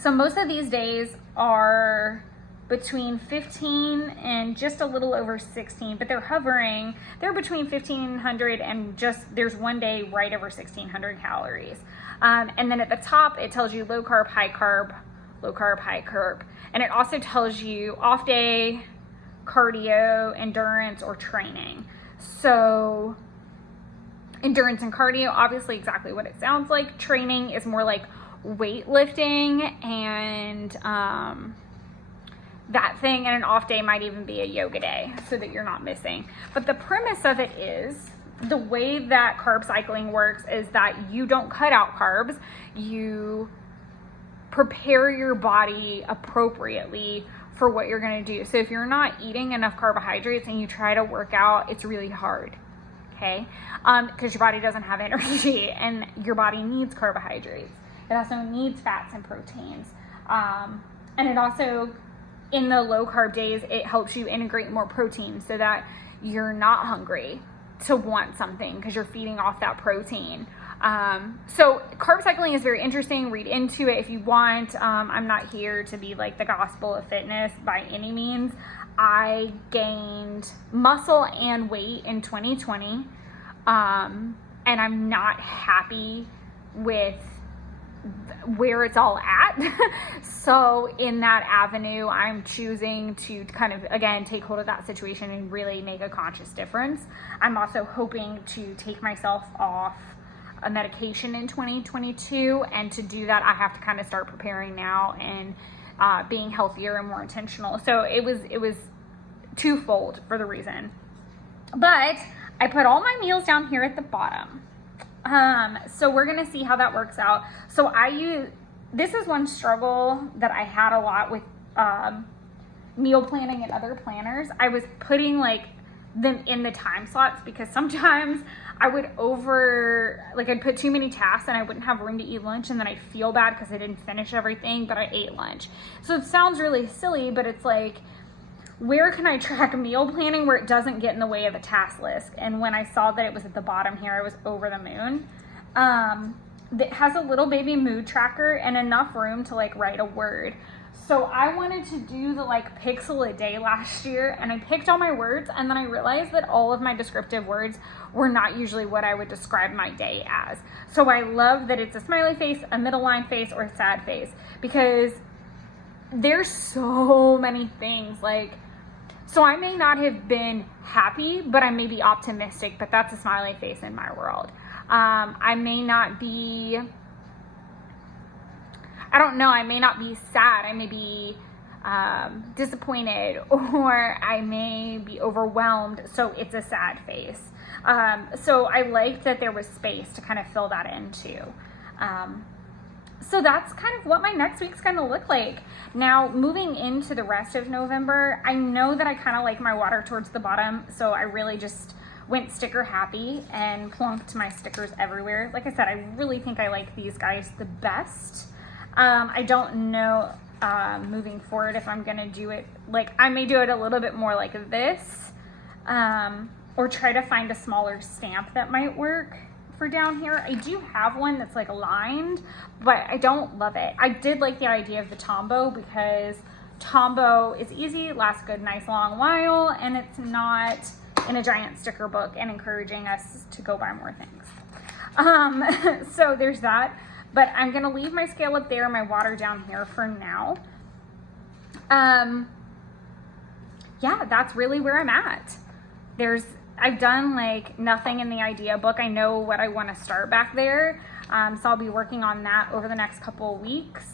So most of these days are between 15 and just a little over 16, but they're between 1500 and there's one day right over 1600 calories. And then at the top, it tells you low carb, high carb, low carb, high carb. And it also tells you off day, cardio, endurance, or training. So endurance and cardio, obviously exactly what it sounds like. Training is more like weightlifting and that thing, and an off day might even be a yoga day so that you're not missing. But the premise of it is, the way that carb cycling works is that you don't cut out carbs, you prepare your body appropriately for what you're going to do. So if you're not eating enough carbohydrates and you try to work out, it's really hard, okay? Because your body doesn't have energy, and your body needs carbohydrates. It also needs fats and proteins. And it also, in the low carb days, it helps you integrate more protein so that you're not hungry to want something because you're feeding off that protein. So carb cycling is very interesting. Read into it if you want. I'm not here to be like the gospel of fitness by any means. I gained muscle and weight in 2020. And I'm not happy with where it's all at. So in that avenue, I'm choosing to kind of, again, take hold of that situation and really make a conscious difference. I'm also hoping to take myself off a medication in 2022, and to do that, I have to kind of start preparing now and being healthier and more intentional. So it was twofold for the reason. But I put all my meals down here at the bottom. So we're going to see how that works out. So this is one struggle that I had a lot with, meal planning and other planners. I was putting like them in the time slots, because sometimes I would I'd put too many tasks and I wouldn't have room to eat lunch, and then I'd feel bad because I didn't finish everything, but I ate lunch. So it sounds really silly, but it's like, where can I track meal planning where it doesn't get in the way of a task list? And when I saw that it was at the bottom here, I was over the moon. It has a little baby mood tracker and enough room to like write a word. So I wanted to do the like pixel a day last year, and I picked all my words, and then I realized that all of my descriptive words were not usually what I would describe my day as. So I love that it's a smiley face, a middle line face, or a sad face, because there's so many things. Like, so I may not have been happy, but I may be optimistic, but that's a smiley face in my world. I may not be, I don't know, I may not be sad. I may be disappointed, or I may be overwhelmed. So it's a sad face. So I liked that there was space to kind of fill that in too. So that's kind of what my next week's going to look like. Now, moving into the rest of November, I know that I kind of like my water towards the bottom, so I really just went sticker happy and plunked my stickers everywhere. Like I said, I really think I like these guys the best. I don't know moving forward if I'm going to do it, like I may do it a little bit more like this, or try to find a smaller stamp that might work for down here. I do have one that's like lined, but I don't love it. I did like the idea of the Tombow, because Tombow is easy, lasts a good, nice long while, and it's not in a giant sticker book and encouraging us to go buy more things. So there's that, but I'm gonna leave my scale up there and my water down here for now. yeah, that's really where I'm at. I've done like nothing in the idea book. I know what I want to start back there. So I'll be working on that over the next couple of weeks.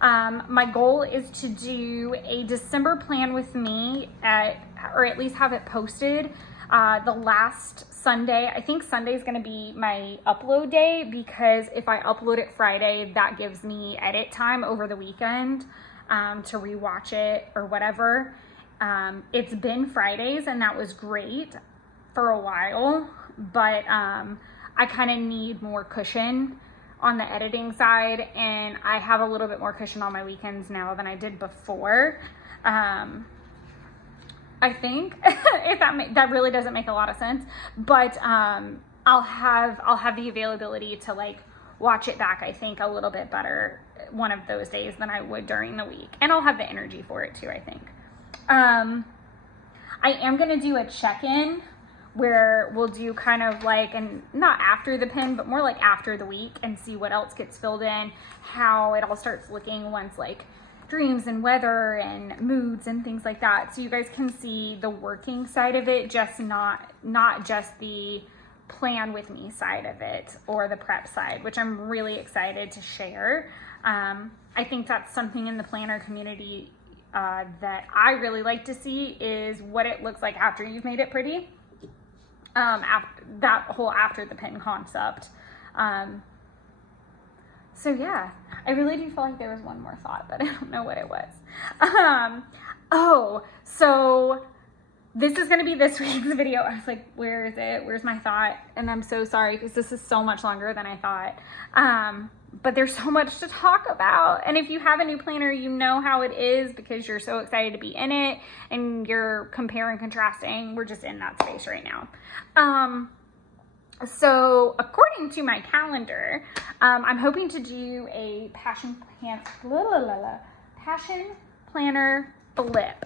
My goal is to do a December plan with me or at least have it posted the last Sunday. I think Sunday is going to be my upload day, because if I upload it Friday, that gives me edit time over the weekend to rewatch it or whatever. It's been Fridays, and that was great for a while, but I kind of need more cushion on the editing side, and I have a little bit more cushion on my weekends now than I did before. I think if that really doesn't make a lot of sense, but I'll have the availability to like watch it back, I think, a little bit better one of those days than I would during the week, and I'll have the energy for it too, I think. I am gonna do a check-in where we'll do kind of like, and not after the pin, but more like after the week, and see what else gets filled in, how it all starts looking once like dreams and weather and moods and things like that, so you guys can see the working side of it, just not just the plan with me side of it or the prep side, which I'm really excited to share. I think that's something in the planner community that I really like to see, is what it looks like after you've made it pretty. After that whole after the pin concept. So yeah, I really do feel like there was one more thought, but I don't know what it was. Oh, so this is going to be this week's video. I was like, where is it? Where's my thought? And I'm so sorry, because this is so much longer than I thought. But there's so much to talk about. And if you have a new planner, you know how it is, because you're so excited to be in it and you're comparing, contrasting. We're just in that space right now. So according to my calendar, I'm hoping to do a passion planner flip.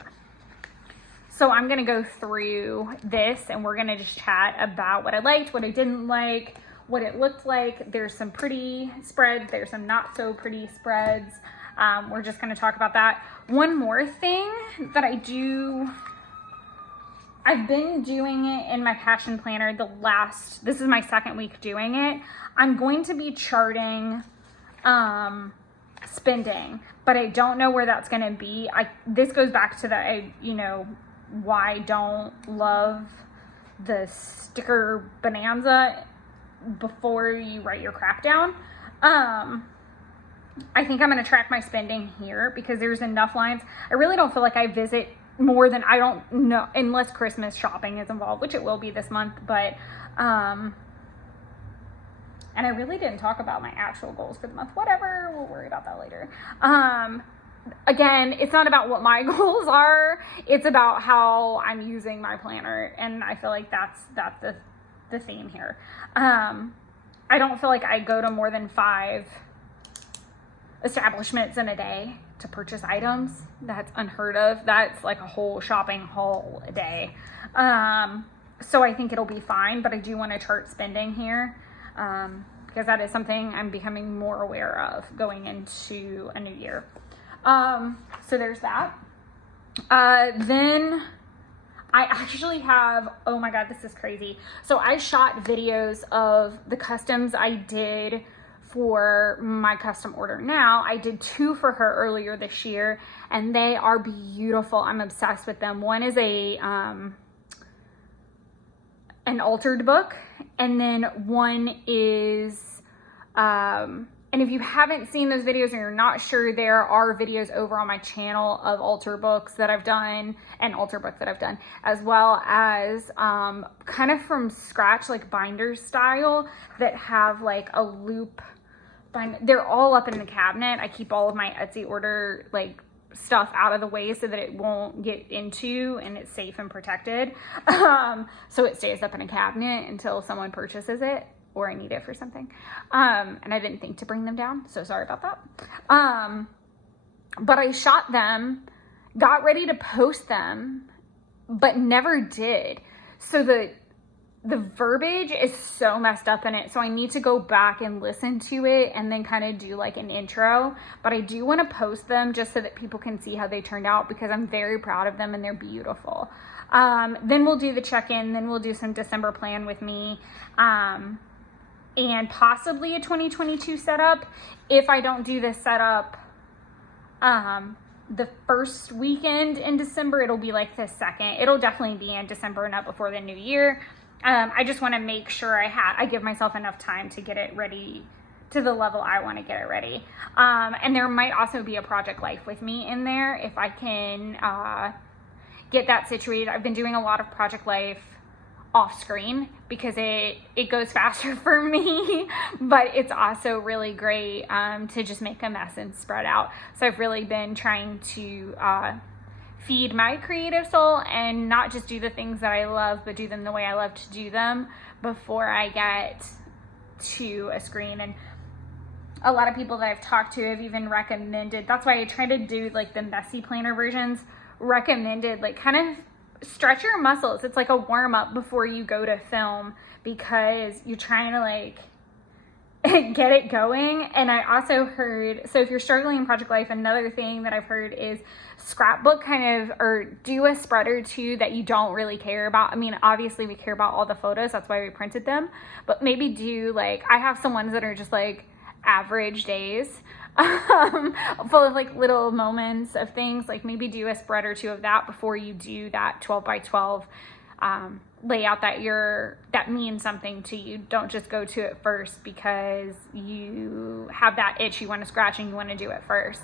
So I'm going to go through this, and we're going to just chat about what I liked, what I didn't like, what it looked like. There's some pretty spreads, there's some not so pretty spreads. We're just going to talk about that. One more thing that I've been doing it in my passion planner this is my second week doing it. I'm going to be charting spending, but I don't know where that's going to be. This goes back to why I don't love the sticker bonanza before you write your crap down. I think I'm going to track my spending here, because there's enough lines. I really don't feel like I visit more than, I don't know, unless Christmas shopping is involved, which it will be this month, but and I really didn't talk about my actual goals for the month. Whatever, we'll worry about that later. Again, it's not about what my goals are, it's about how I'm using my planner, and I feel like that's the theme here. I don't feel like I go to more than 5 establishments in a day to purchase items. That's unheard of. That's like a whole shopping haul a day. So I think it'll be fine, but I do want to chart spending here, because that is something I'm becoming more aware of going into a new year. So there's that. Then I actually have, oh my God, this is crazy. So I shot videos of the customs I did for my custom order now. I did 2 for her earlier this year, and they are beautiful. I'm obsessed with them. One is an altered book, and then one is, and if you haven't seen those videos and you're not sure, there are videos over on my channel of altar books that I've done, and altar book that I've done, as well as kind of from scratch, like binder style, that have like a loop binder. They're all up in the cabinet. I keep all of my Etsy order like stuff out of the way so that it won't get into, and it's safe and protected. So it stays up in a cabinet until someone purchases it, or I need it for something. And I didn't think to bring them down, so sorry about that. But I shot them, got ready to post them, but never did. So the verbiage is so messed up in it. So I need to go back and listen to it and then kind of do like an intro. But I do want to post them just so that people can see how they turned out, because I'm very proud of them and they're beautiful. Then we'll do the check-in. Then we'll do some December plan with me. And possibly a 2022 setup. If I don't do this setup the first weekend in December, it'll be like the second. It'll definitely be in December, not before the new year. I just want to make sure I give myself enough time to get it ready to the level I want to get it ready. And there might also be a Project Life with me in there if I can get that situated. I've been doing a lot of Project Life off screen because it goes faster for me, but it's also really great to just make a mess and spread out. So I've really been trying to feed my creative soul and not just do the things that I love, but do them the way I love to do them before I get to a screen. And a lot of people that I've talked to have even recommended, that's why I try to do like the messy planner versions, recommended like kind of stretch your muscles. It's like a warm up before you go to film, because you're trying to like get it going. And I also heard, so if you're struggling in Project Life, another thing that I've heard is scrapbook kind of, or do a spread or two that you don't really care about. I mean, obviously we care about all the photos, that's why we printed them, but maybe do like, I have some ones that are just like average days, full of like little moments of things. Like maybe do a spread or two of that before you do that 12 by 12 layout that means something to you. Don't just go to it first because you have that itch you want to scratch and you want to do it first.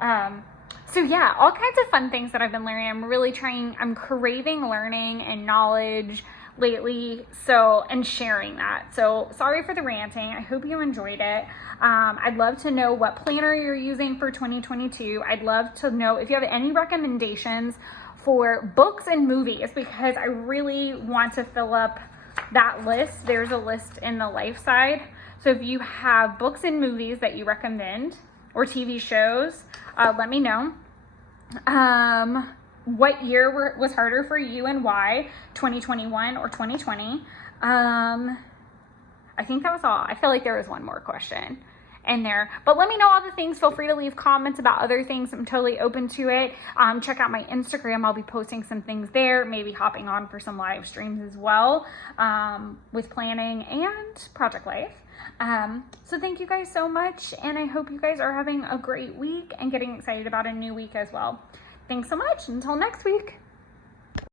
So yeah, all kinds of fun things that I've been learning. I'm craving learning and knowledge lately, and sharing that. So sorry for the ranting. I hope you enjoyed it. I'd love to know what planner you're using for 2022. I'd love to know if you have any recommendations for books and movies, because I really want to fill up that list. There's a list in the life side. So if you have books and movies that you recommend, or TV shows, let me know. What year was harder for you and why? 2021 or 2020? I think that was all. I feel like there was one more question in there, but let me know all the things. Feel free to leave comments about other things. I'm totally open to it. Check out my Instagram. I'll be posting some things there, maybe hopping on for some live streams as well, with planning and Project Life. So thank you guys so much, and I hope you guys are having a great week and getting excited about a new week as well. Thanks so much. Until next week.